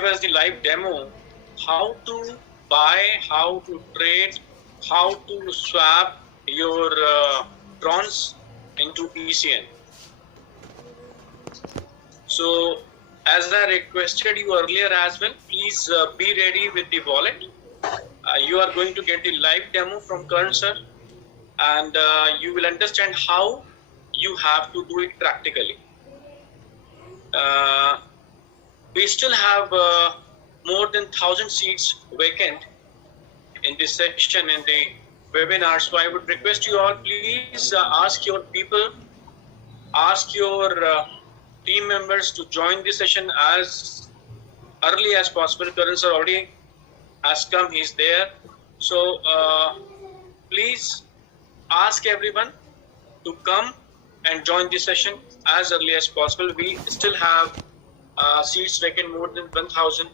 give us the live demo, how to buy, how to trade, how to swap your Trons into ECN. So as I requested you earlier as well, please be ready with the wallet. You are going to get the live demo from Karan sir, and you will understand how you have to do it practically. We still have more than 1,000 seats vacant in this section in the webinar. So I would request you all, please ask your people, ask your team members to join this session as early as possible. Karan sir already has come, he's there. So please ask everyone to come and join this session as early as possible. We still have seats vacant more than 1,000,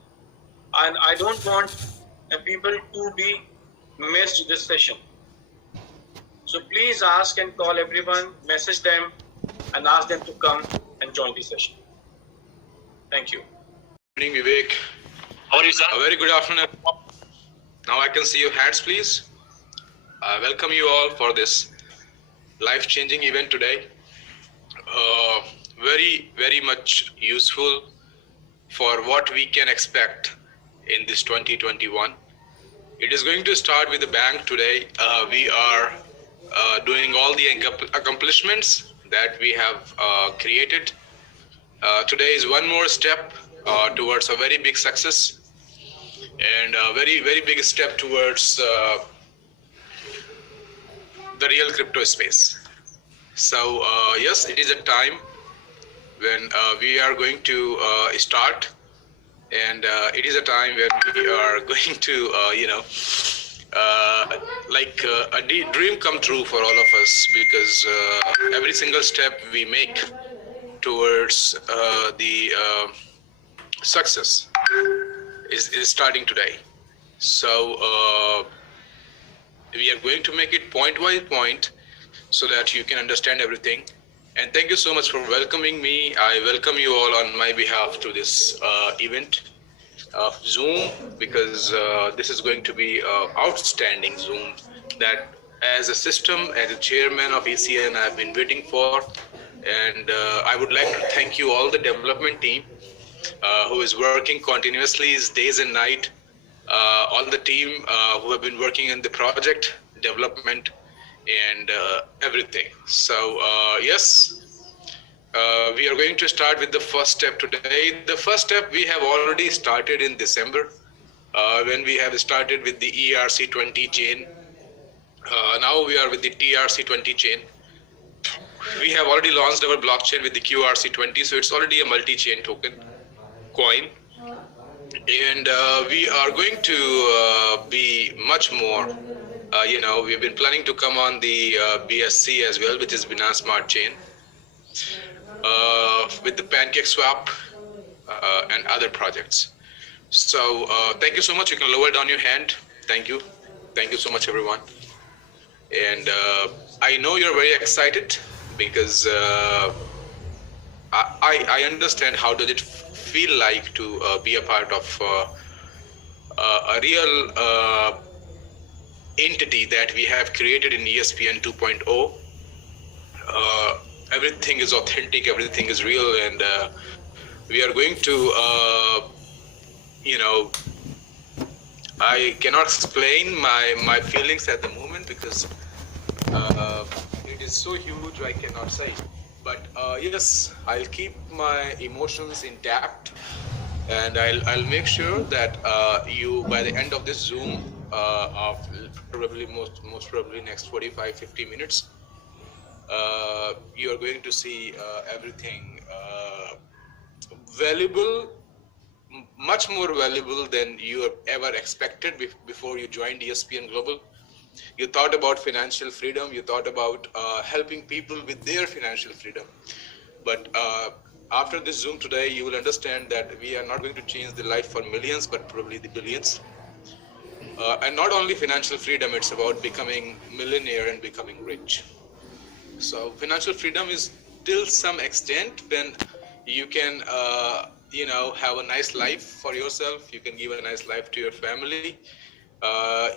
and I don't want people to be missed this session. So please ask and call everyone, message them and ask them to come and join the session. Thank you. Good evening, Vivek. How are you, sir? A very good afternoon. Now I can see your hands, please. I welcome you all for this life-changing event today. Very much useful for what we can expect in this 2021. It is going to start with a bang today. We are doing all the accomplishments that we have created. Today is one more step towards a very big success and a very big step towards the real crypto space. So yes, it is a time when we are going to start, and it is a time when we are going to like a dream come true for all of us, because every single step we make towards the success is starting today. So we are going to make it point by point so that you can understand everything. And thank you so much for welcoming me. I welcome you all on my behalf to this event of Zoom, because this is going to be an outstanding Zoom that as a system, as a chairman of ECN, I've been waiting for. And I would like to thank you all, the development team who is working continuously days and night, all the team who have been working in the project development and everything. So yes, we are going to start with the first step today. The first step we have already started in December when we have started with the ERC20 chain. Now we are with the TRC20 chain. We have already launched our blockchain with the QRC20, so it's already a multi-chain token coin. And we are going to be much more, we've been planning to come on the BSC as well, which is Binance Smart Chain, with the Pancake Swap and other projects. So thank you so much. You can lower down your hand. Thank you. Thank you so much, everyone. And I know you're very excited, because I understand how does it feel like to be a part of a real entity that we have created in ESPN 2.0. Everything is authentic, everything is real, and we are going to, I cannot explain my feelings at the moment, because it is so huge, I cannot say. But yes, I'll keep my emotions intact, and I'll make sure that you, by the end of this Zoom, of probably most probably next 45-50 minutes, you are going to see everything valuable, much more valuable than you have ever expected before you joined ESPN Global. You thought about financial freedom, you thought about helping people with their financial freedom. But after this Zoom today, you will understand that we are not going to change the life for millions, but probably the billions. And not only financial freedom, it's about becoming millionaire and becoming rich. So financial freedom is till some extent when you can have a nice life for yourself. You can give a nice life to your family.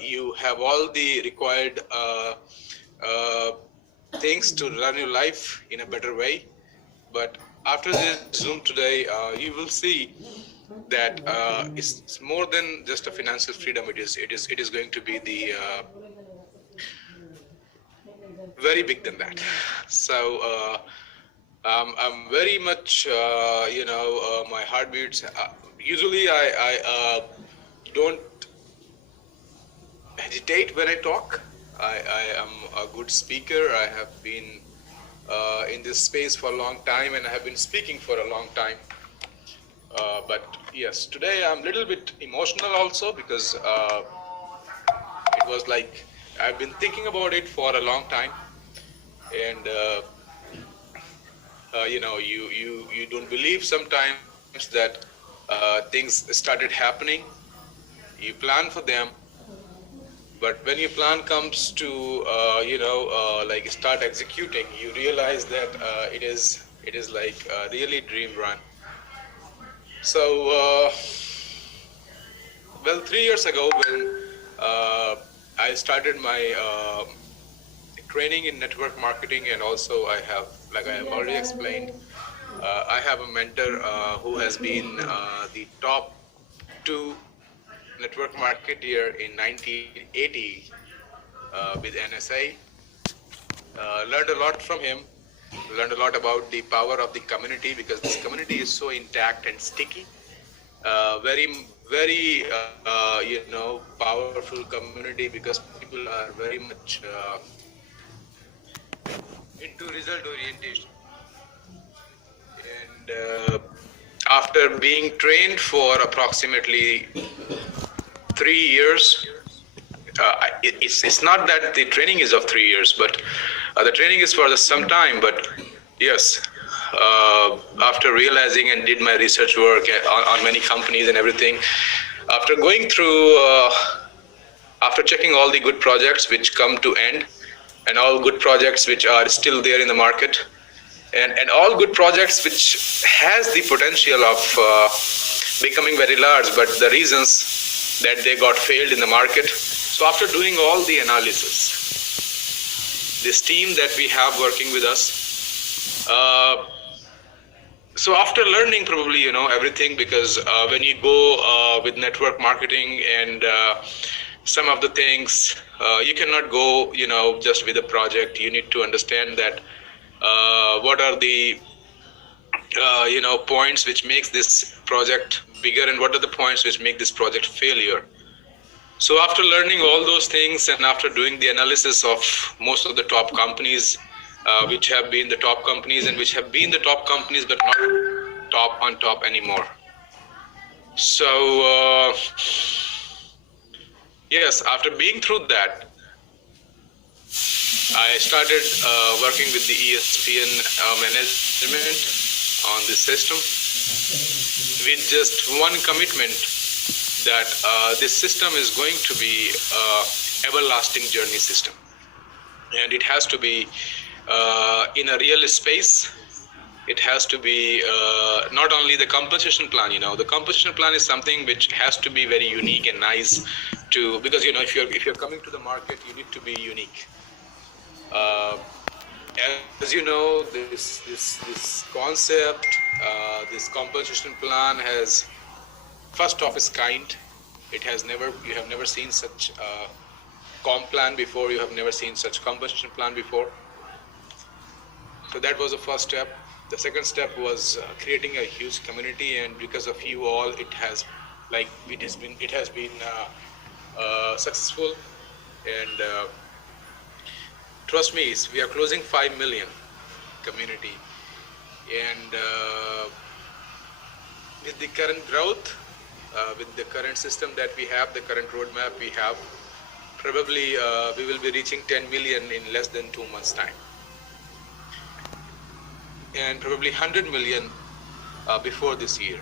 You have all the required things to run your life in a better way. But after this Zoom today, you will see that it's more than just a financial freedom. It is going to be the very big than that. So I'm very much my heart beats. Usually I don't hesitate when I talk. I am a good speaker. I have been in this space for a long time, and I have been speaking for a long time. But yes, today I'm a little bit emotional also, because it was like I've been thinking about it for a long time, and you don't believe sometimes that things started happening. You plan for them, but when your plan comes to like start executing, you realize that it is like a really dream run. So well, 3 years ago, when I started my training in network marketing, and also I have, like I have already explained, I have a mentor who has been the top 2 network marketer in 1980 with NSA. Learned a lot from him, learned a lot about the power of the community, because this community is so intact and sticky. Very, very, powerful community, because people are very much into result orientation. And after being trained for approximately 3 years, it's not that the training is of 3 years, but the training is for some time. But yes, after realizing and did my research work on many companies and everything, after going through, after checking all the good projects which come to end, and all good projects which are still there in the market, and all good projects which has the potential of becoming very large, but the reasons that they got failed in the market. So after doing all the analysis, this team that we have working with us, so after learning probably everything, because when you go with network marketing and some of the things, you cannot go just with a project. You need to understand that what are the points which makes this project bigger, and what are the points which make this project failure. So after learning all those things, and after doing the analysis of most of the top companies, which have been the top companies, and which have been the top companies but not top on top anymore. So yes, after being through that, I started working with the ESPN management on this system, with just one commitment, that this system is going to be everlasting journey system, and it has to be in a real space. It has to be not only the compensation plan. The compensation plan is something which has to be very unique and nice to, because if you're coming to the market, you need to be unique. As you know, this concept, this compensation plan has first of its kind. You have never seen such comp plan before. You have never seen such compensation plan before. So that was the first step. The second step was creating a huge community, and because of you all, it has been successful. And trust me, we are closing 5 million community, and with the current growth, with the current system that we have, the current roadmap we have, probably we will be reaching 10 million in less than 2 months' time, and probably 100 million before this year.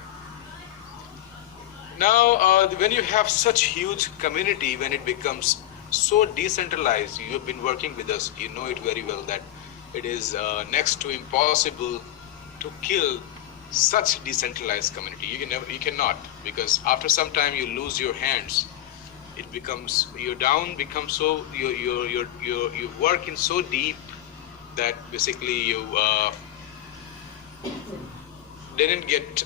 Now, when you have such huge community, when it becomes so decentralized, you have been working with us, you know it very well, that it is next to impossible to kill such decentralized community. You cannot, because after some time you lose your hands. It becomes, your down becomes so, you work in so deep that basically you didn't get,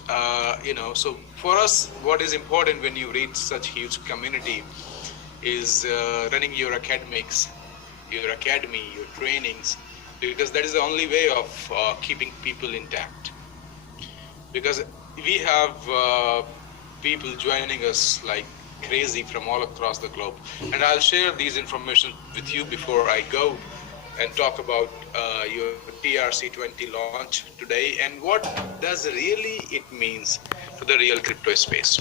so for us, what is important when you reach such huge community is running your academics, your academy, your trainings, because that is the only way of keeping people intact. Because we have people joining us like crazy from all across the globe, and I'll share these information with you before I go and talk about your TRC20 launch today and what does really it means for the real crypto space.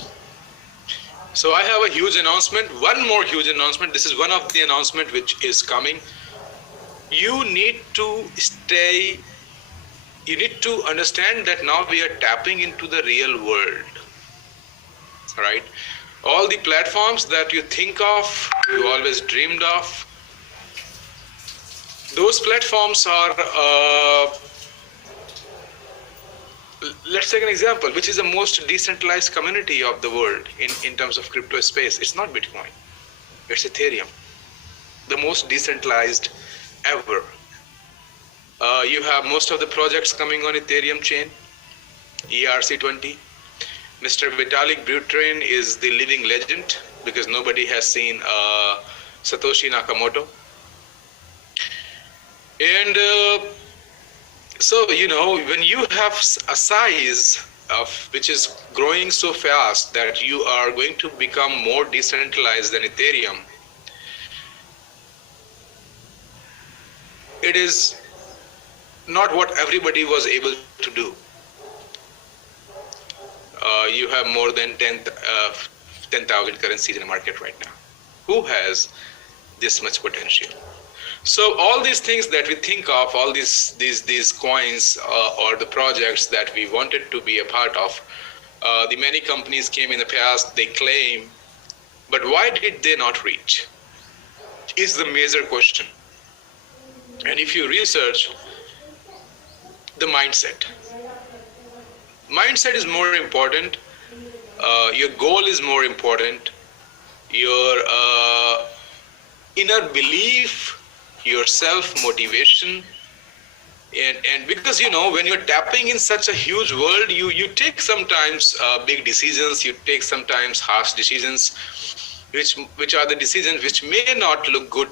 So I have a huge announcement, one more huge announcement. This is one of the announcement which is coming. You need to understand that now we are tapping into the real world, right? All the platforms that you think of, you always dreamed of, those platforms are, let's take an example, which is the most decentralized community of the world in terms of crypto space. It's not Bitcoin, it's Ethereum, the most decentralized ever. You have most of the projects coming on Ethereum chain, ERC20. Mr. Vitalik Buterin is the living legend because nobody has seen Satoshi Nakamoto. And so, when you have a size of which is growing so fast that you are going to become more decentralized than Ethereum, it is not what everybody was able to do. You have more than 10,000 currencies in the market right now. Who has this much potential? So all these things that we think of, all these coins or the projects that we wanted to be a part of, the many companies came in the past, they claim, but why did they not reach? Is the major question. And if you research the mindset is more important. Your goal is more important. Your inner belief, your self-motivation, and because when you're tapping in such a huge world, you take sometimes big decisions, you take sometimes harsh decisions, which are the decisions which may not look good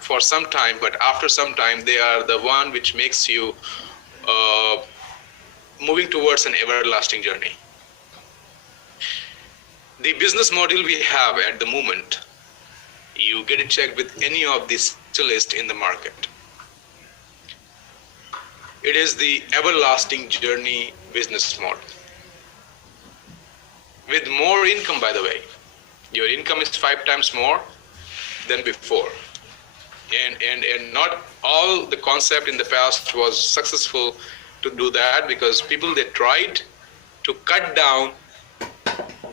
for some time, but after some time they are the one which makes you moving towards an everlasting journey. The business model we have at the moment, you get it checked with any of these specialists in the market. It is the everlasting journey business model. With more income, by the way. Your income is 5 times more than before. And not all the concept in the past was successful to do that, because people, they tried to cut down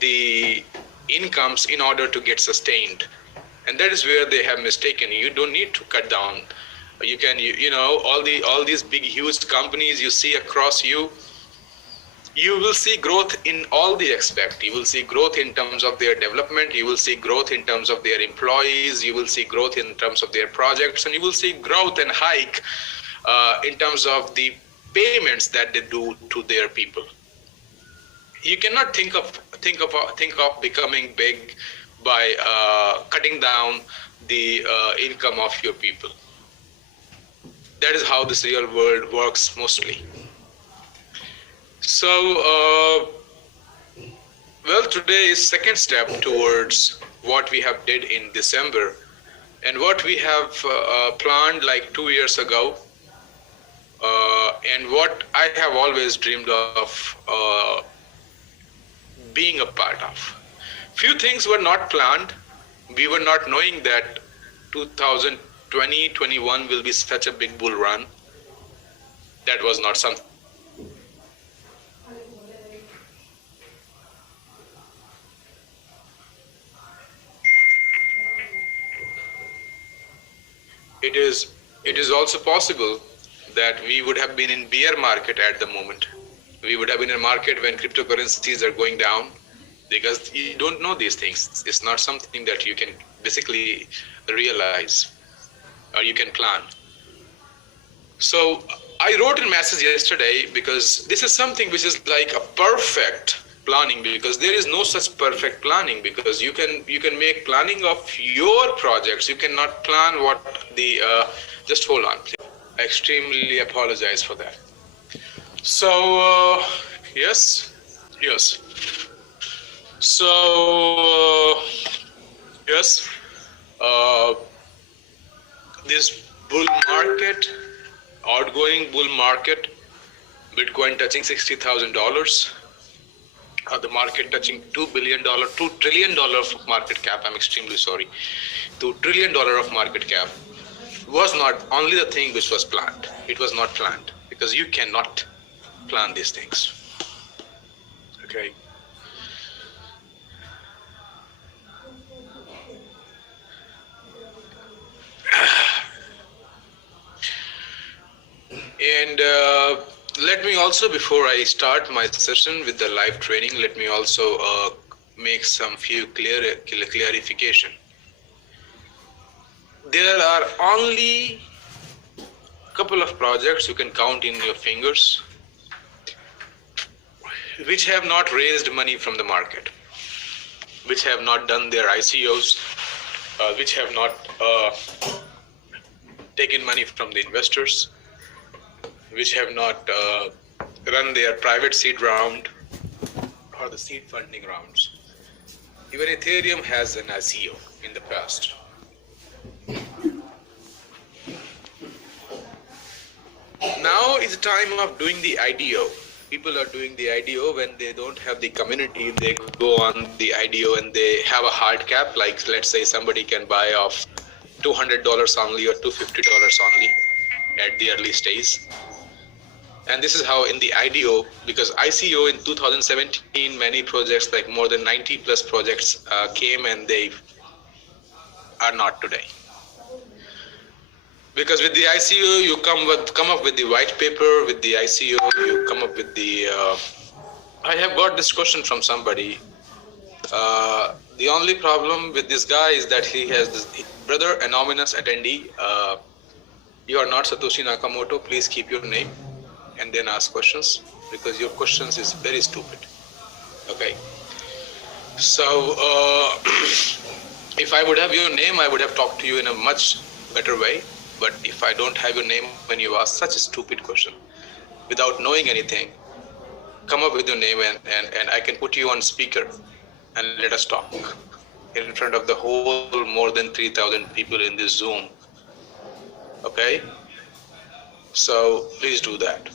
the incomes in order to get sustained, and that is where they have mistaken. You don't need to cut down. You can, all these big huge companies you see across you will see growth in all the aspects. You will see growth in terms of their development, you will see growth in terms of their employees, you will see growth in terms of their projects, and you will see growth and hike in terms of the payments that they do to their people. You cannot think of becoming big by cutting down the income of your people. That is how this real world works mostly. So, well, today is second step towards what we have did in December, and what we have planned like 2 years ago, and what I have always dreamed of being a part of. Few things were not planned. We were not knowing that 2020-21 will be such a big bull run. That was not something. It is also possible that we would have been in bear market at the moment, We would have been in a market when cryptocurrencies are going down, because you don't know these things. It's not something that you can basically realize or you can plan. So I wrote a message yesterday because this is something which is like a perfect planning, because there is no such perfect planning, because you can make planning of your projects. You cannot plan what the just hold on please. I extremely apologize for that. So yes so yes this bull market, outgoing bull market, Bitcoin touching $60,000, the market touching $2 trillion of market cap. I'm extremely sorry. $2 trillion of market cap was not only the thing which was planned. It was not planned, because you cannot plan these things. Okay. And let me also, before I start my session with the live training, let me also make some few clarification. There are only a couple of projects you can count in your fingers which have not raised money from the market, which have not done their ICOs, which have not taken money from the investors, which have not run their private seed round or the seed funding rounds. Even Ethereum has an ICO in the past. Now is the time of doing the IDO. People are doing the IDO when they don't have the community. They go on the IDO and they have a hard cap, like let's say somebody can buy off $200 only or $250 only at the early stage. And this is how in the IDO, because ICO in 2017, many projects, like more than 90 plus projects came, and they are not today. Because with the ICO, you come up with the white paper. With the ICO, you come up with the. I have got this question from somebody. The only problem with this guy is that he has this brother anonymous attendee. You are not Satoshi Nakamoto. Please keep your name and then ask questions, because your questions is very stupid. Okay. So if I would have your name, I would have talked to you in a much better way. But if I don't have your name when you ask such a stupid question without knowing anything, come up with your name and I can put you on speaker and let us talk in front of the whole more than 3,000 people in this Zoom. Okay? So please do that.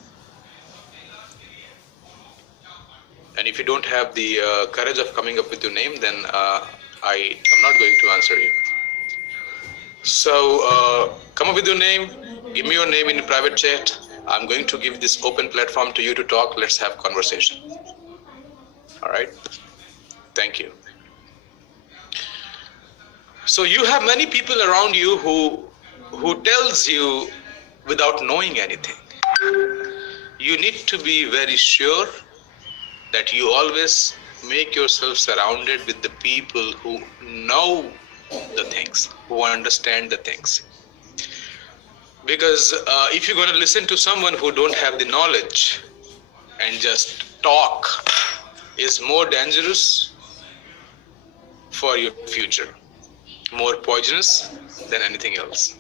And if you don't have the courage of coming up with your name, then I am not going to answer you. So come up with your name, give me your name in private chat. I'm going to give this open platform to you to talk. Let's have conversation. All right. Thank you. So you have many people around you who tells you without knowing anything. You need to be very sure that you always make yourself surrounded with the people who know the things, who understand the things. Because if you're going to listen to someone who don't have the knowledge and just talk, is more dangerous for your future, more poisonous than anything else.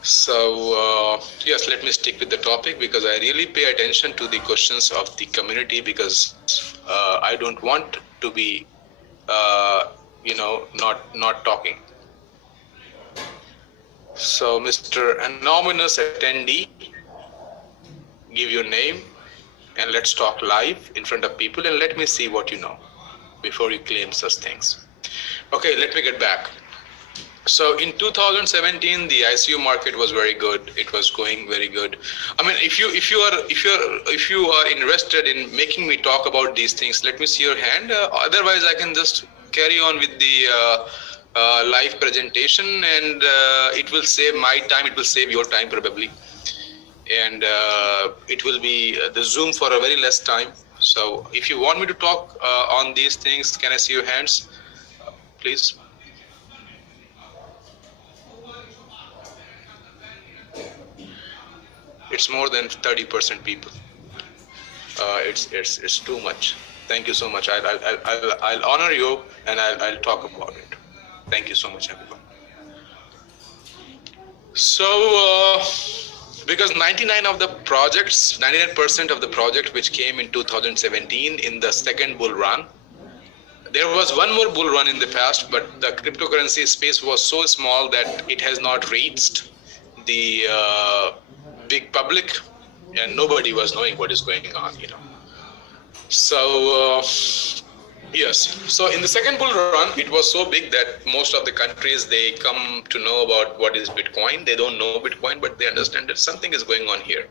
So yes, let me stick with the topic, because I really pay attention to the questions of the community, because I don't want to be not talking. So Mr. Anonymous Attendee, give your name and let's talk live in front of people, and let me see what you know before you claim such things. Okay, let me get back. So in 2017, the ICO market was very good. It was going very good. I mean, if you are interested in making me talk about these things, let me see your hand. Otherwise, I can just carry on with the live presentation, and it will save my time. It will save your time probably. and it will be the Zoom for a very less time. So if you want me to talk on these things, can I see your hands, please? It's more than 30% people. It's too much. Thank you so much. I'll honor you, and I'll talk about it. Thank you so much, everyone. So because 99% of the projects which came in 2017 in the second bull run, there was one more bull run in the past, but the cryptocurrency space was so small that it has not reached the big public, and nobody was knowing what is going on, So yes, so in the second bull run, it was so big that most of the countries, they come to know about what is Bitcoin. They don't know Bitcoin, but they understand that something is going on here.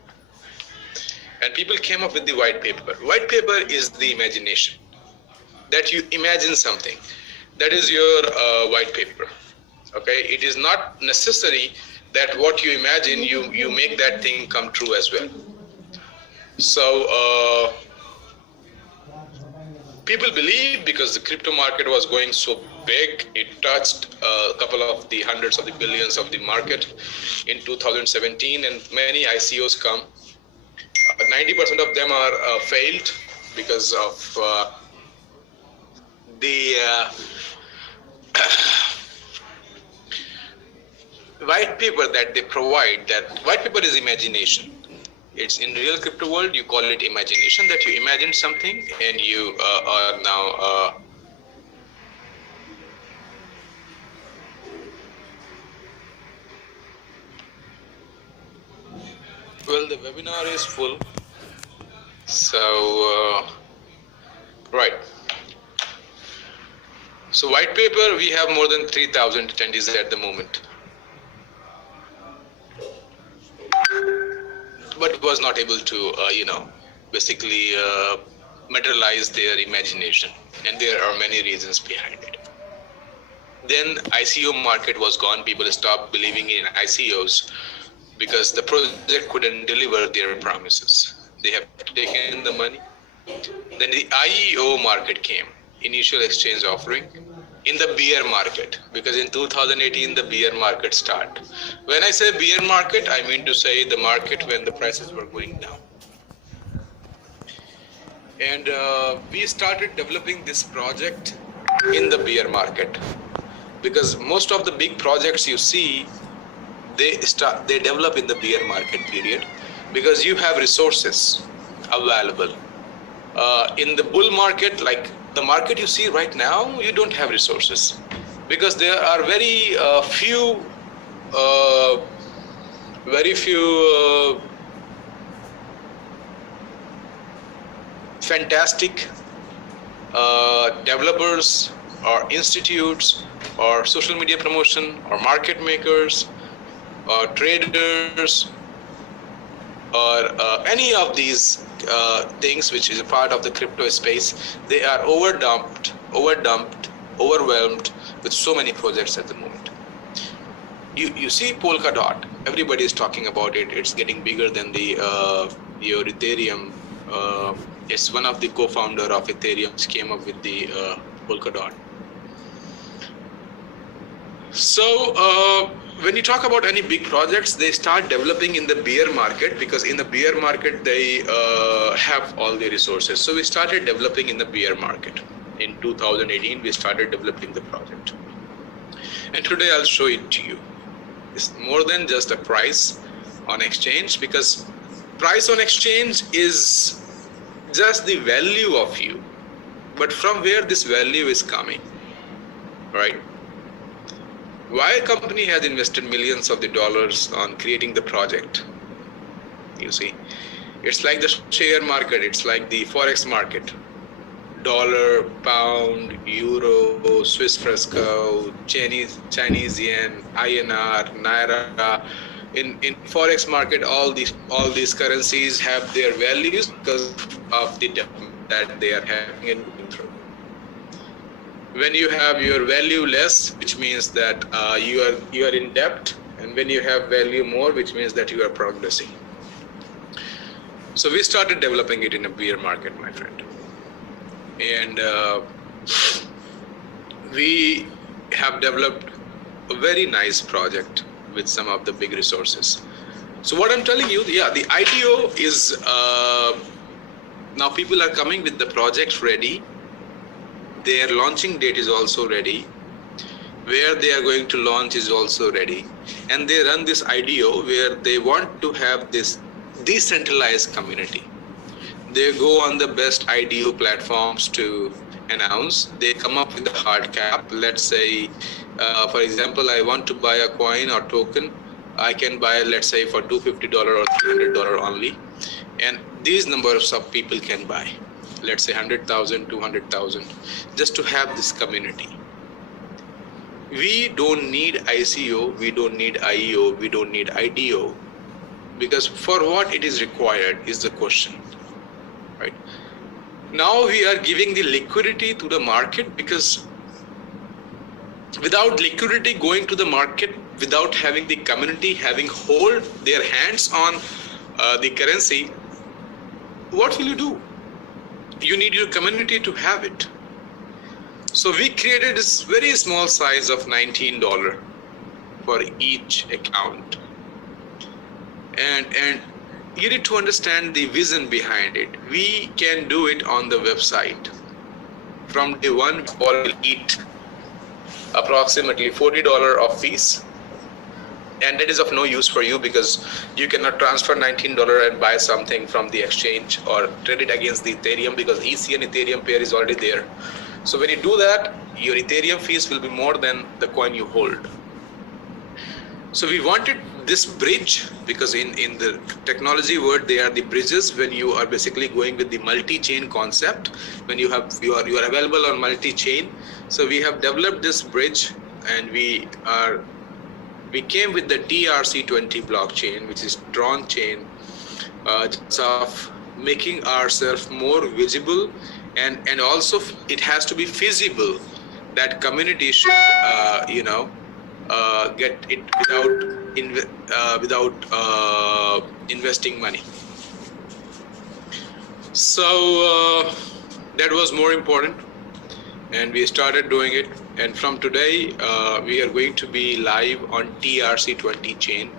And people came up with the white paper. White paper is the imagination, that you imagine something. That is your white paper. Okay, it is not necessary that what you imagine, you make that thing come true as well. So people believe, because the crypto market was going so big, it touched a couple of the hundreds of the billions of the market in 2017, and many ICOs come. 90% of them are failed because of the white paper that they provide. That white paper is imagination. It's in real crypto world, you call it imagination, that you imagine something and you are now well, the webinar is full. So right. So white paper, we have more than 3,000 attendees at the moment. But was not able to, basically materialize their imagination. And there are many reasons behind it. Then ICO market was gone. People stopped believing in ICOs because the project couldn't deliver their promises. They have taken the money. Then the IEO market came, initial exchange offering, in the bear market, because in 2018 the bear market started. When I say bear market, I mean to say the market when the prices were going down. And we started developing this project in the bear market, because most of the big projects you see, they develop in the bear market period, because you have resources available. In the bull market, like the market you see right now, you don't have resources, because there are very few fantastic developers or institutes or social media promotion or market makers or traders or any of these things which is a part of the crypto space. They are overwhelmed with so many projects at the moment. You see Polkadot, everybody is talking about it. It's getting bigger than the your Ethereum. It's one of the co-founder of Ethereum came up with the Polkadot. So when you talk about any big projects, they start developing in the bear market, because in the bear market they have all the resources. So we started developing in the bear market. In 2018, we started developing the project. And today I'll show it to you. It's more than just a price on exchange, because price on exchange is just the value of you. But from where this value is coming, right? Why a company has invested millions of the dollars on creating the project? You see, it's like the share market, it's like the forex market. Dollar, pound, euro, Swiss franc, Chinese yen, INR, naira. In forex market, all these currencies have their values because of the development that they are having and going through. When you have your value less, which means that you are in debt, and when you have value more, which means that you are progressing. So we started developing it in a bear market, my friend. And we have developed a very nice project with some of the big resources. So what I'm telling you, yeah, the IDO is, now people are coming with the project ready. Their launching date is also ready. Where they are going to launch is also ready. And they run this IDO where they want to have this decentralized community. They go on the best IDO platforms to announce. They come up with a hard cap. Let's say, for example, I want to buy a coin or token. I can buy, let's say, for $250 or $300 only. And these numbers of people can buy, let's say 100,000, 200,000, just to have this community. We don't need ICO, we don't need IEO, we don't need IDO, because for what it is required is the question, right? Now we are giving the liquidity to the market, because without liquidity going to the market, without having the community having hold their hands on the currency, what will you do? You need your community to have it. So we created this very small size of $19 for each account. And you need to understand the vision behind it. We can do it on the website. From day one, we will eat approximately $40 of fees. And that is of no use for you, because you cannot transfer $19 and buy something from the exchange or trade it against the Ethereum, because EC and Ethereum pair is already there. So when you do that, your Ethereum fees will be more than the coin you hold. So we wanted this bridge, because in the technology world, they are the bridges when you are basically going with the multi-chain concept, when you are available on multi-chain. So we have developed this bridge, and we came with the TRC20 blockchain, which is Tron chain, just of making ourselves more visible, and also it has to be feasible that community should get it without investing money. So that was more important, and we started doing it. And from today, we are going to be live on TRC20 chain.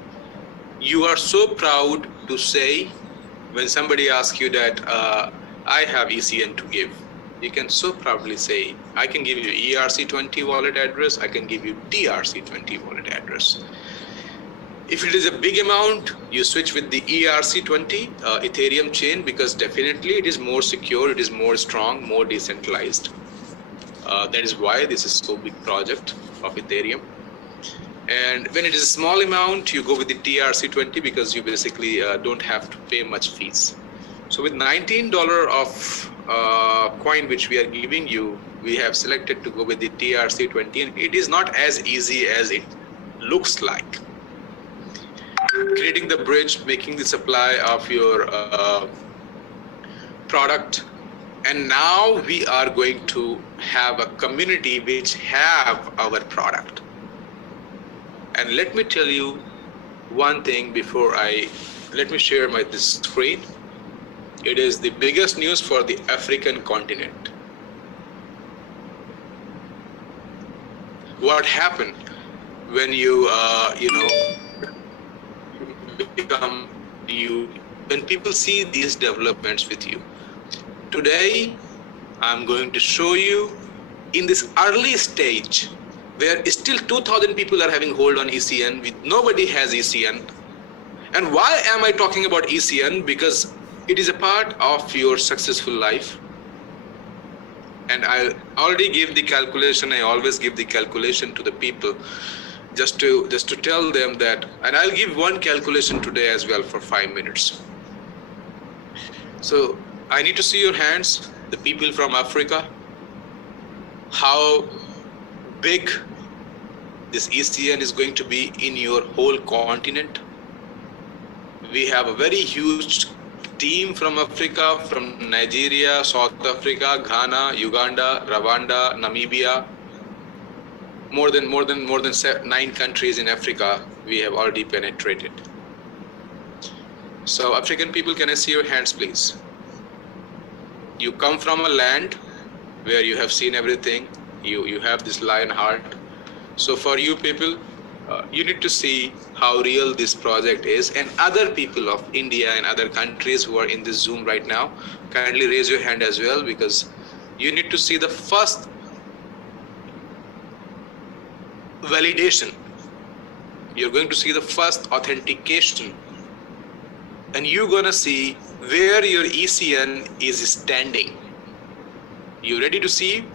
You are so proud to say, when somebody asks you that I have ECN to give, you can so proudly say, I can give you ERC20 wallet address, I can give you TRC20 wallet address. If it is a big amount, you switch with the ERC20 Ethereum chain, because definitely it is more secure, it is more strong, more decentralized. That is why this is so big project of Ethereum. And when it is a small amount, you go with the TRC20, because you basically don't have to pay much fees. So with $19 of coin which we are giving you, we have selected to go with the TRC20, and it is not as easy as it looks like. Creating the bridge, making the supply of your product, and now we are going to have a community which have our product. And let me tell you one thing before let me share this screen. It is the biggest news for the African continent. What happened when when people see these developments with you? Today, I'm going to show you in this early stage where still 2,000 people are having hold on ECN, nobody has ECN. And why am I talking about ECN? Because it is a part of your successful life. And I already gave the calculation. I always give the calculation to the people just to tell them that, and I'll give one calculation today as well for 5 minutes. So I need to see your hands, the people from Africa, how big this ECN is going to be in your whole continent. We have a very huge team from Africa, from Nigeria, South Africa, Ghana, Uganda, Rwanda, Namibia. More than 9 countries in Africa we have already penetrated. So African people, can I see your hands, please? You come from a land where you have seen everything. You have this lion heart. So for you people, you need to see how real this project is, and other people of India and other countries who are in this Zoom right now, kindly raise your hand as well, because you need to see the first validation. You're going to see the first authentication, and you're gonna see where your ECN is standing. You ready to see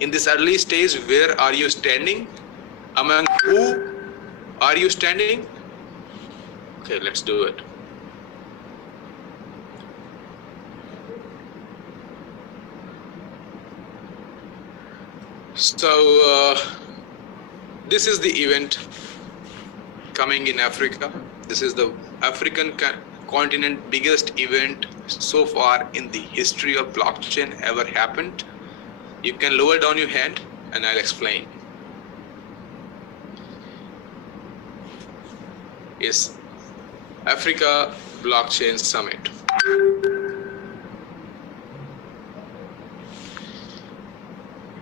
in this early stage, where are you standing? Among who are you standing? Okay, let's do it. So this is the event coming in Africa. This is the African continent biggest event so far in the history of blockchain ever happened. You can lower down your hand and I'll explain. Yes, Africa Blockchain Summit.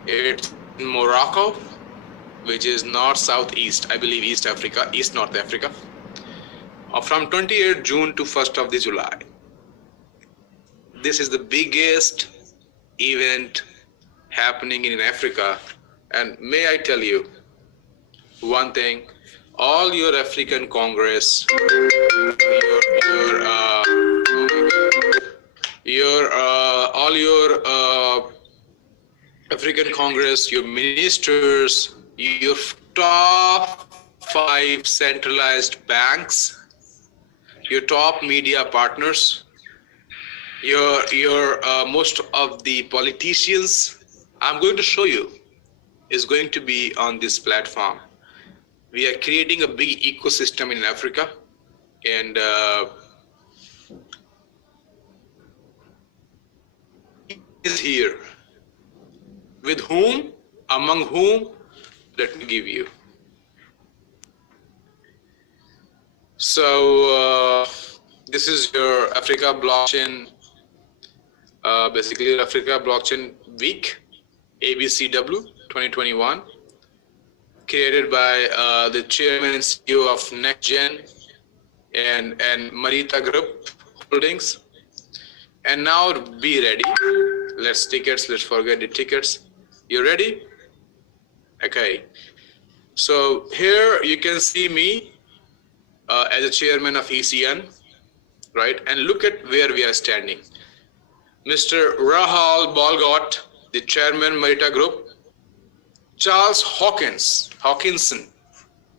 It's in Morocco, which is north southeast, I believe East Africa, East North Africa, from 28th June to 1st of July. This is the biggest event happening in Africa, and may I tell you one thing, all your African Congress, all your African Congress, your ministers, your top 5 centralized banks, your top media partners, your most of the politicians, I'm going to show you, is going to be on this platform. We are creating a big ecosystem in Africa, and is here. With whom? Among whom? Let me give you. So this is your Africa Blockchain, basically Africa Blockchain Week, ABCW 2021, created by the chairman and CEO of NextGen and Marita Group Holdings. And now be ready. Let's forget the tickets. You ready? Okay. So here you can see me as a chairman of ECN, right? And look at where we are standing. Mr. Rahul Balgot, the chairman, Marita Group. Charles Hawkinson,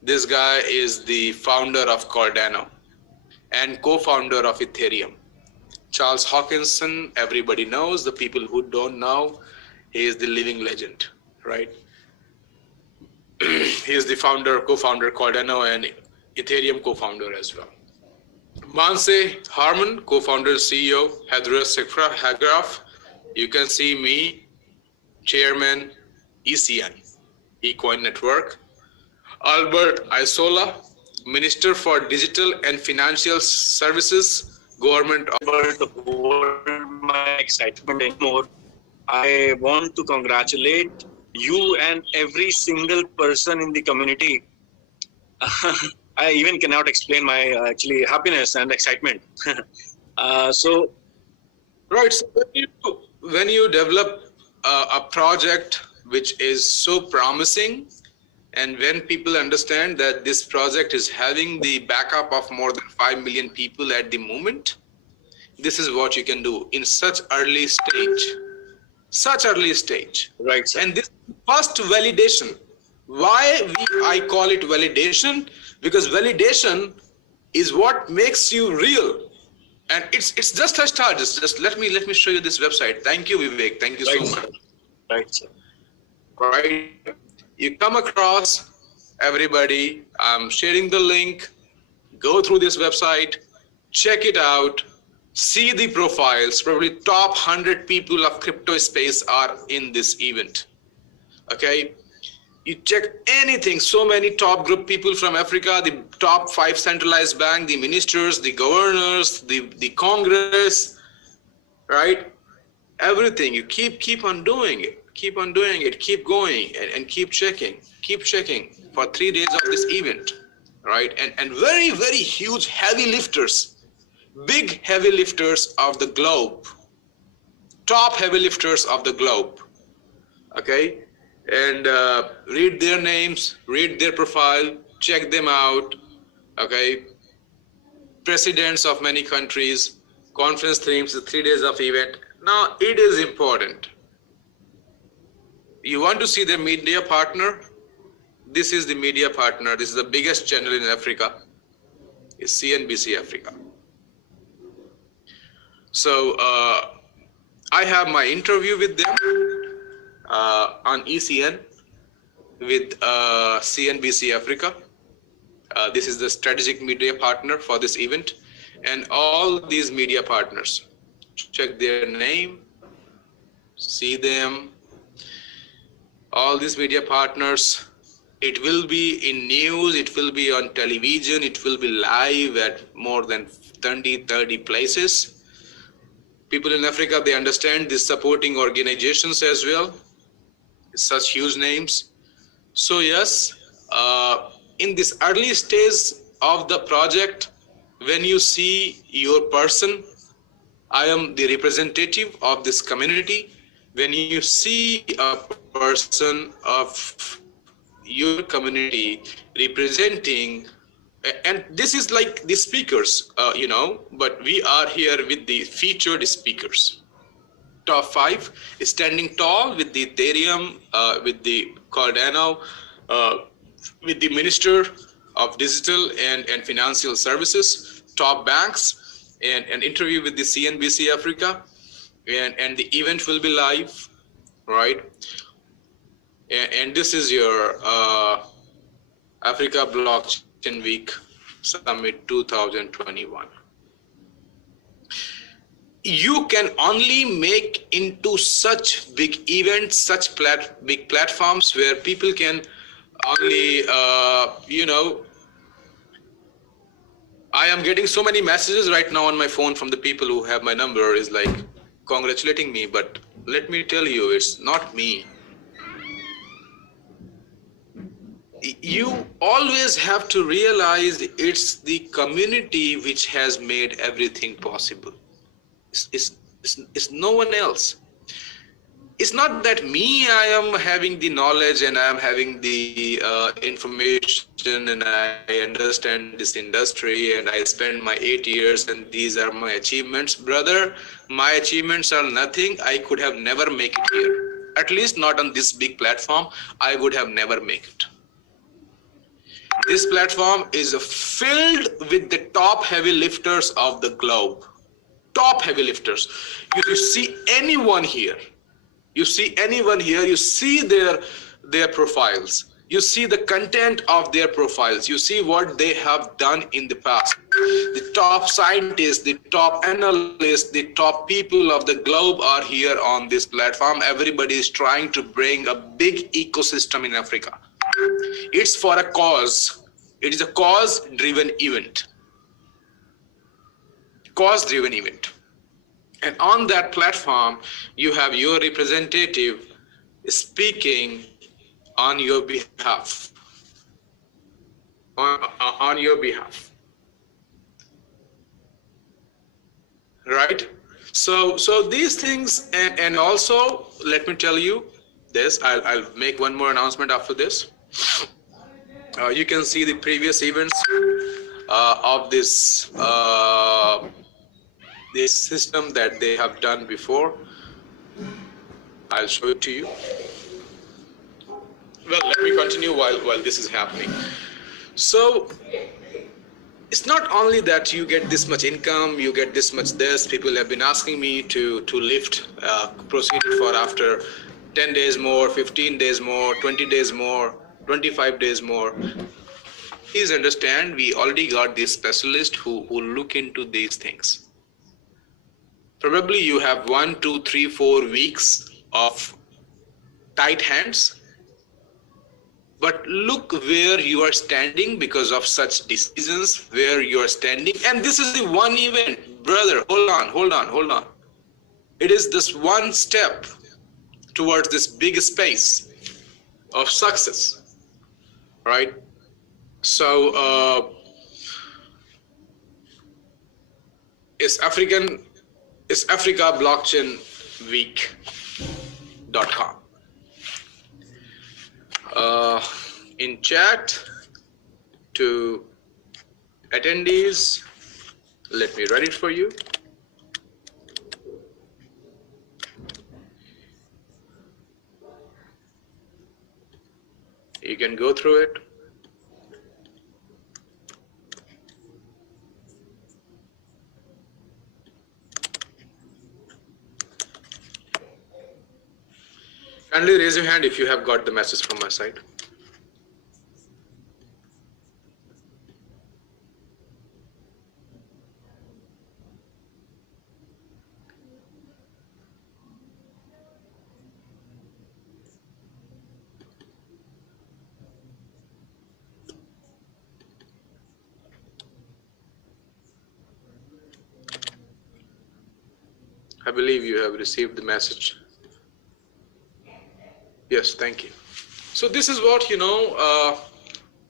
this guy is the founder of Cardano and co-founder of Ethereum. Charles Hawkinson, everybody knows. The people who don't know, he is the living legend, right? He is the founder, co-founder Cardano and Ethereum co-founder as well. Manse Harman, co-founder, CEO, Hadras Hagraf. You can see me, chairman, ECN, eCoin Network. Albert Isola, Minister for Digital and Financial Services, Government of The word my excitement anymore. I want to congratulate you and every single person in the community. I even cannot explain my actually happiness and excitement. Right. So when you develop a project which is so promising, and when people understand that this project is having the backup of more than 5 million people at the moment, this is what you can do in such early stage. Right, sir. And this first validation, why I call it validation, because validation is what makes you real, and it's just a start. Just let me show you this website. Thank you, Vivek. Thank you so much. Right, sir. Right, you come across, everybody, I'm sharing the link. Go through this website, check it out, see the profiles. Probably top 100 people of crypto space are in this event. Okay, You check anything, so many top group people from Africa, the top 5 centralized bank, the ministers, the governors, the Congress, right? Everything. You keep on doing it, keep going and keep checking for 3 days of this event, right? And very, very huge heavy lifters, big heavy lifters of the globe, top heavy lifters of the globe, okay? And read their names, read their profile, check them out, okay? Presidents of many countries, conference themes, 3 days of event. Now it is important. You want to see the media partner? This is the media partner. This is the biggest channel in Africa. It's CNBC Africa. So I have my interview with them on ECN with CNBC Africa. This is the strategic media partner for this event, and all these media partners, check their name, see them, all these media partners. It will be in news, it will be on television, it will be live at more than 30 places. People in Africa, they understand these supporting organizations as well, such huge names. So yes, in this early stage of the project, when you see your person, I am the representative of this community. When you see a person of your community representing, and this is like the speakers, you know, but we are here with the featured speakers. Top 5 is standing tall with the Ethereum, with the Cardano, with the Minister of Digital and Financial Services, top banks, and an interview with the CNBC Africa, and the event will be live, right? And this is your Africa Blockchain Week Summit 2021. You can only make into such big events, such big platforms where people can only, you know, I am getting so many messages right now on my phone from the people who have my number, is like congratulating me, but let me tell you, it's not me. You always have to realize it's the community which has made everything possible. It's no one else. It's not that me, I am having the knowledge and I am having the information and I understand this industry and I spend my 8 years and these are my achievements. Brother, my achievements are nothing. I could have never make it here. At least not on this big platform. I would have never make it. This platform is filled with the top heavy lifters of the globe. Top heavy lifters. You see anyone here. You see anyone here, you see their profiles. You see the content of their profiles. You see what they have done in the past. The top scientists, the top analysts, the top people of the globe are here on this platform. Everybody is trying to bring a big ecosystem in Africa. It's for a cause. It is a cause-driven event. Cause-driven event. And on that platform, you have your representative speaking on your behalf. On your behalf. Right? So these things, and also, let me tell you this, I'll make one more announcement after this. You can see the previous events of this this system that they have done before. I'll show it to you. Well, let me continue while this is happening. So it's not only that you get this much income, you get this much this. People have been asking me to lift, proceed for after 10 days more, 15 days more, 20 days more, 25 days more. Please understand, we already got this specialist who look into these things. Probably you have 1, 2, 3, 4 weeks of tight hands. But look where you are standing because of such decisions, where you are standing. And this is the one event, brother, hold on. It is this one step towards this big space of success, right? So it's Africa Blockchain Week.com. In chat to attendees, let me read it for you. You can go through it. Kindly raise your hand if you have got the message from my side. I believe you have received the message. Yes, thank you. So this is what,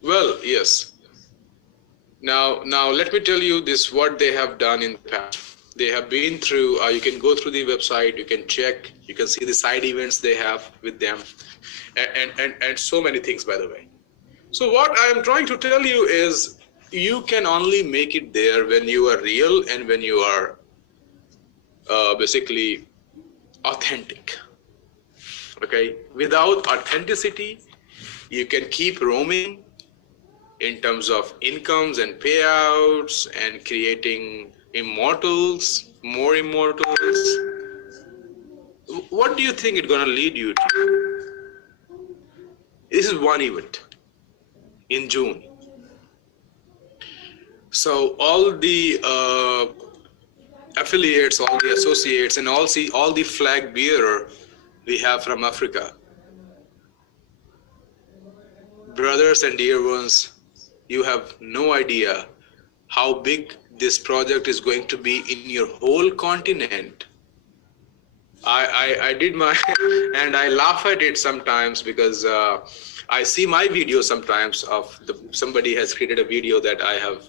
well, yes. Now let me tell you this, what they have done in the past. They have been through, you can go through the website, you can check, you can see the side events they have with them, and so many things, by the way. So what I am trying to tell you is, you can only make it there when you are real and when you are basically authentic. Okay, without authenticity, you can keep roaming in terms of incomes and payouts and creating immortals, more immortals. What do you think it's going to lead you to? This is one event in June. So all the affiliates, all the associates, and all the flag bearer we have from Africa. Brothers and dear ones, you have no idea how big this project is going to be in your whole continent. I did my, and I laugh at it sometimes because I see my video sometimes of somebody has created a video that I have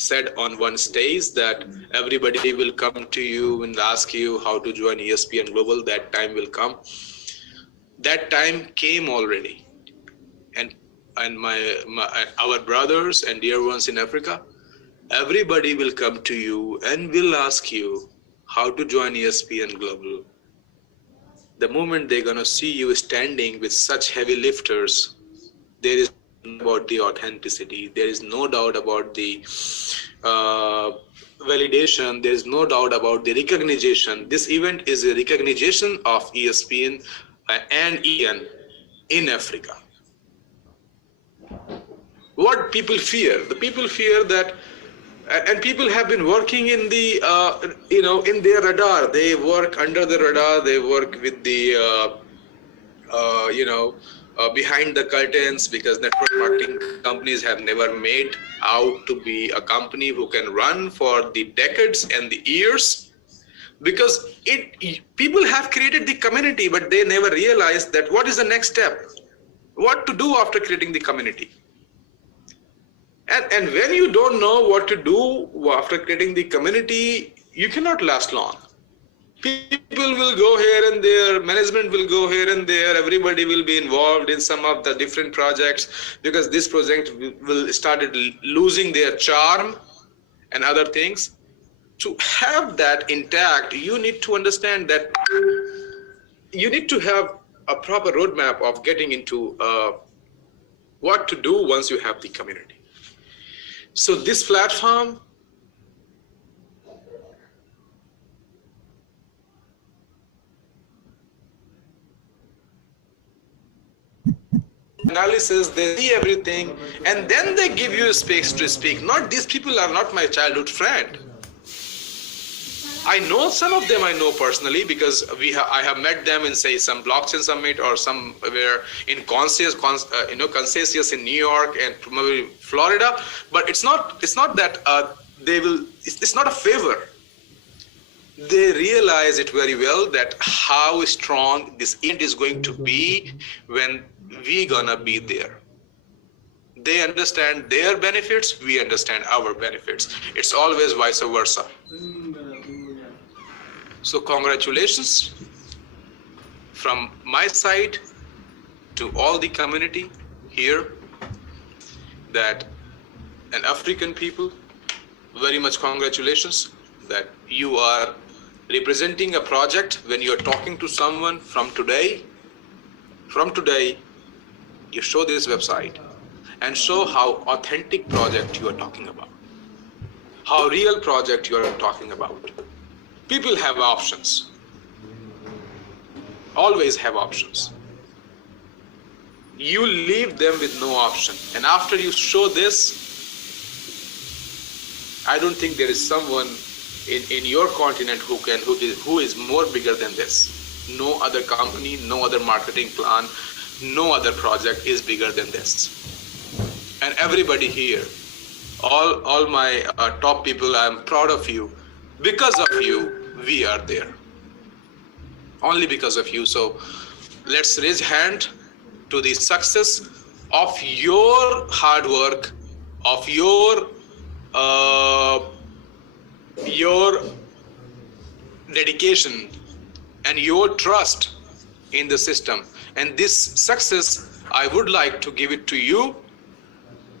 said on one stage that everybody will come to you and ask you how to join ESPN Global. That time will come. That time came already, and our brothers and dear ones in Africa, everybody will come to you and will ask you how to join ESPN Global. The moment they're gonna see you standing with such heavy lifters, there is about the authenticity, there is no doubt about the validation, there is no doubt about the recognition. This event is a recognition of ESPN and EN in Africa. What people fear? The people fear that, and people have been working in the, in their radar. They work under the radar. They work with the, behind the curtains, because network marketing companies have never made out to be a company who can run for the decades and the years, because people have created the community, but they never realized that what is the next step, what to do after creating the community. And when you don't know what to do after creating the community, you cannot last long. People will go here and there, management will go here and there, everybody will be involved in some of the different projects, because this project will started losing their charm and other things. To have that intact, you need to understand that you need to have a proper roadmap of getting into what to do once you have the community. So this platform, analysis, they see everything, and then they give you a space to speak. Not these people are not my childhood friend. I know some of them I know personally because I have met them in say some blockchain summit or somewhere in Consensus in New York and probably Florida. But it's not that it's not a favor. They realize it very well that how strong this event is going to be when we gonna be there. They understand their benefits, we understand our benefits. It's always vice versa. So congratulations from my side to all the community here, that an African people, very much congratulations that you are representing a project. When you're talking to someone from today, you show this website and show how authentic project you are talking about, how real project you are talking about. People have options, always have options. You leave them with no option, and after you show this, I don't think there is someone in your continent who is more bigger than this. No other company, no other marketing plan, no other project is bigger than this. And everybody here, all my top people, I'm proud of you. Because of you, we are there. Only because of you. So let's raise hand to the success of your hard work, of your dedication and your trust in the system. And this success, I would like to give it to you,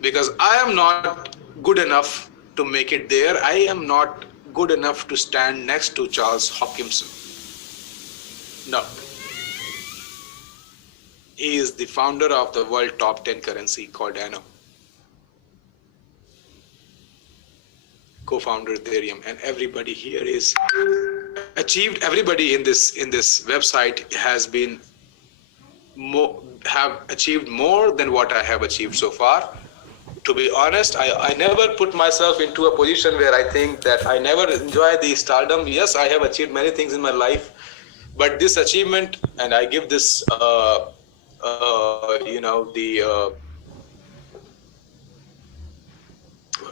because I am not good enough to make it there. I am not good enough to stand next to Charles Hopkinson. No. He is the founder of the world top 10 currency called Nano. Co-founder Ethereum, and everybody here is achieved. Everybody in this website has been have achieved more than what I have achieved so far. To be honest, I never put myself into a position where I think that I never enjoy the stardom. Yes, I have achieved many things in my life, but this achievement, and I give this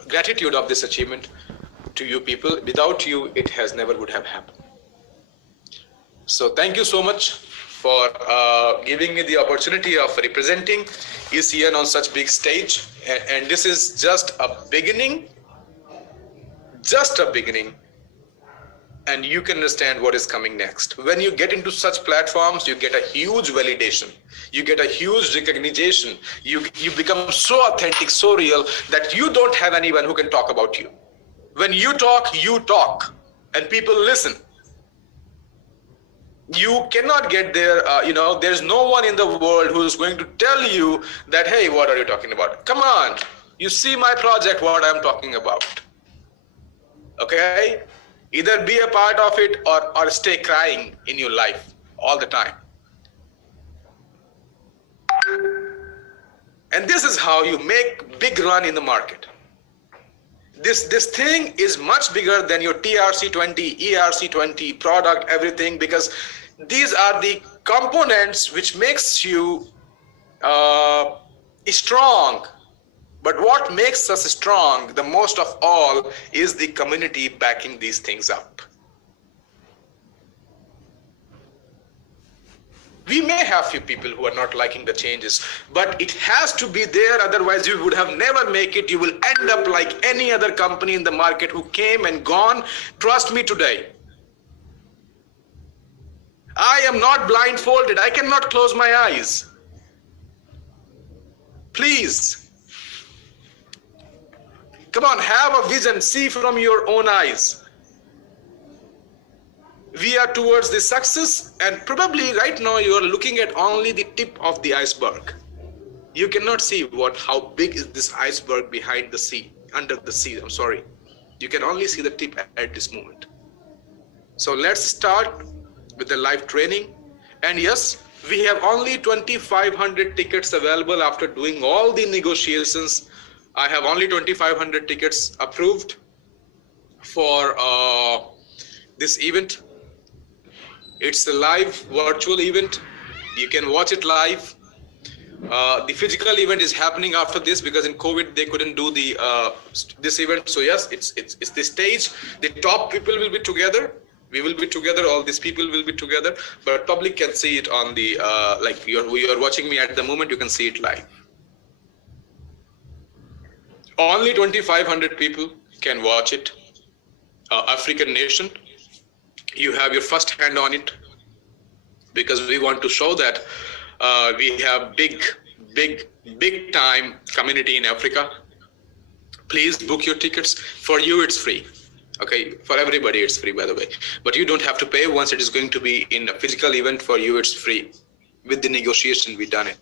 gratitude of this achievement to you people. Without you, it has never would have happened. So thank you so much for giving me the opportunity of representing ECN on such big stage. And this is just a beginning, and you can understand what is coming next. When you get into such platforms, you get a huge validation, you get a huge recognition, you become so authentic, so real, that you don't have anyone who can talk about you. When you talk, and people listen. You cannot get there, there's no one in the world who is going to tell you that, hey, what are you talking about? Come on, you see my project, what I'm talking about. Okay? Either be a part of it or stay crying in your life all the time. And this is how you make big run in the market. This thing is much bigger than your TRC20, ERC20 product, everything, because these are the components which makes you strong. But what makes us strong the most of all is the community backing these things up. We may have few people who are not liking the changes, but it has to be there, otherwise you would have never make it. You will end up like any other company in the market who came and gone. Trust me today. I am not blindfolded. I cannot close my eyes. Please. Come on, have a vision, see from your own eyes. We are towards the success, and probably right now you are looking at only the tip of the iceberg. You cannot see how big is this iceberg behind the sea, under the sea, I'm sorry. You can only see the tip at this moment. So let's start with the live training. And yes, we have only 2,500 tickets available after doing all the negotiations. I have only 2,500 tickets approved for this event. It's a live virtual event. You can watch it live. The physical event is happening after this because in COVID they couldn't do the this event. So yes, it's the stage. The top people will be together. We will be together. All these people will be together. But public can see it on the like you are watching me at the moment. You can see it live. Only 2,500 people can watch it. African nation. You have your first hand on it because we want to show that we have big time community in Africa. Please book your tickets. For you, it's free. Okay, for everybody, it's free, by the way. But you don't have to pay once it is going to be in a physical event. For you, it's free. With the negotiation, we done it.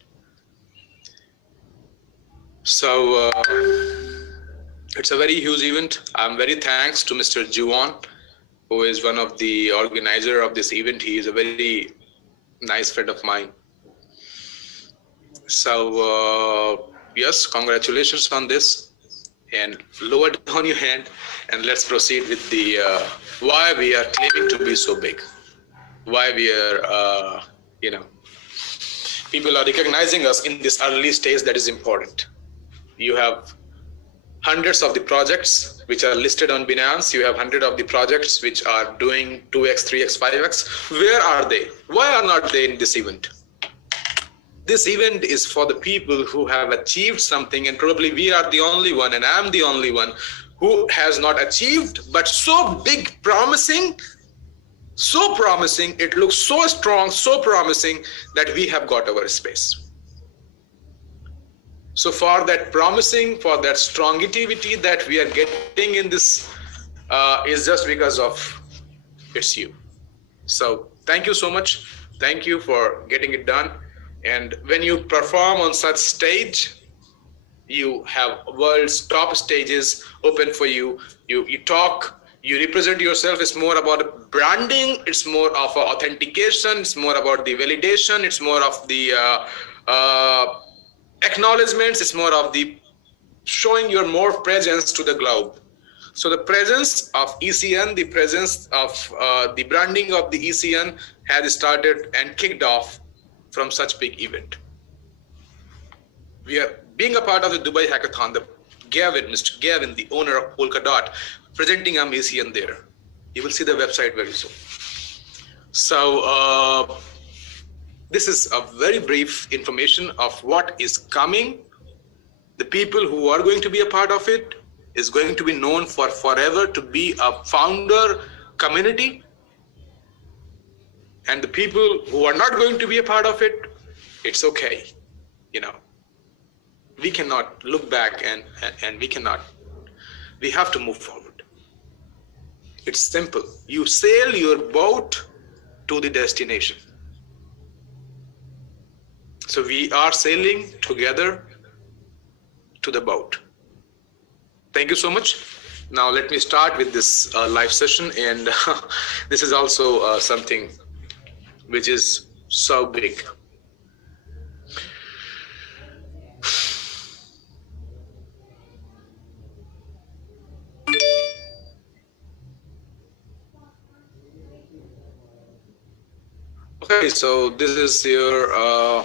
So it's a very huge event. I'm very thanks to Mr. Juwan, who is one of the organizer of this event. He is a very nice friend of mine. So yes, congratulations on this, and lower down your hand and let's proceed with the why we are claiming to be so big, why we are people are recognizing us in this early stage. That is important. You have hundreds of the projects which are listed on Binance. You have hundreds of the projects which are doing 2x, 3x, 5x. Where are they? Why are not they in this event? This event is for the people who have achieved something, and probably we are the only one, and I'm the only one who has not achieved, but so big, promising, so promising, it looks so strong, so promising that we have got our space. So for that promising, for that strongivity that we are getting in this is just because of it's you. So thank you so much. Thank you for getting it done. And when you perform on such stage, you have world's top stages open for you. You talk, you represent yourself. It's more about branding. It's more of authentication. It's more about the validation. It's more of the acknowledgements. It's more of the showing your more presence to the globe. So the presence of ECN, the presence of the branding of the ECN has started and kicked off from such big event. We are being a part of the Dubai Hackathon. Mr. Gavin, the owner of Polkadot, presenting ECN there. You will see the website very soon. So this is a very brief information of what is coming. The people who are going to be a part of it is going to be known for forever to be a founder community. And the people who are not going to be a part of it, it's okay. We cannot look back and we have to move forward. It's simple. You sail your boat to the destination. So we are sailing together to the boat. Thank you so much. Now let me start with this live session, and this is also something which is so big. Okay, so this is your